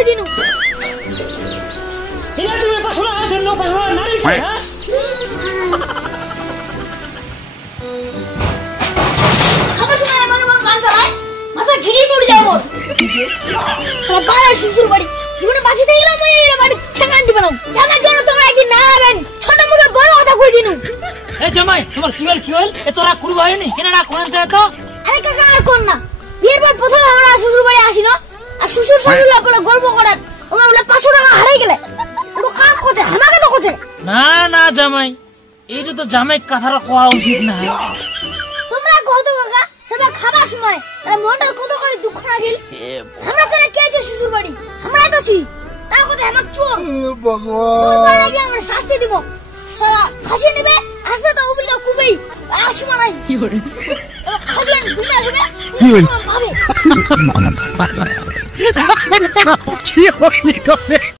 কই দিনু এরা তুমি পাছলা ধন্য পাছলা নারী হ্যাঁ আমার সময় আমার মন গান চালায় মাথা ঘিরে পড়ে যায় মোর সব বাড়া শ্বশুর বাড়ি জীবনে বাঁচিতে গেলাম ওই এর বাড়ি ঠেকান দিবে না জানার জন্য তোমরা একদিন না হবেন ছোট মোটো বড় কথা কই দিনু এ জামাই তোমার কি হল এ তোরা কুড়ি হয়নি কেননা কোনতে তো আরে কাকা আর কোন না বিয়ের পর প্রথম আমরা শ্বশুর বাড়ি আসি না আর শ্বশুর শাশুড়ি বলে গর্ব করে ওরা বলে 500 টাকা হারাই গেলে ও কাক কোচে আমাকে তো কোচে না না জামাই এইটা তো জামাই কথাটা কোয়া উচিত না তোমরা কত কাকা সেটা খাবার সময় তার মনটা কত করে দুঃখ লাগিল আমরা ছাড়া কে আছে শ্বশুর বাড়ি আমরা তো ছি তা কোথায় আমার চোর ভগবান তোর আগে আমরা শাস্তি দিব সারা ফাঁসি নেবে আসবে তো অভিযোগ কুবেই আসবে না কি করে খাজুয়ান ঘুমে আসবে কি হল কি হল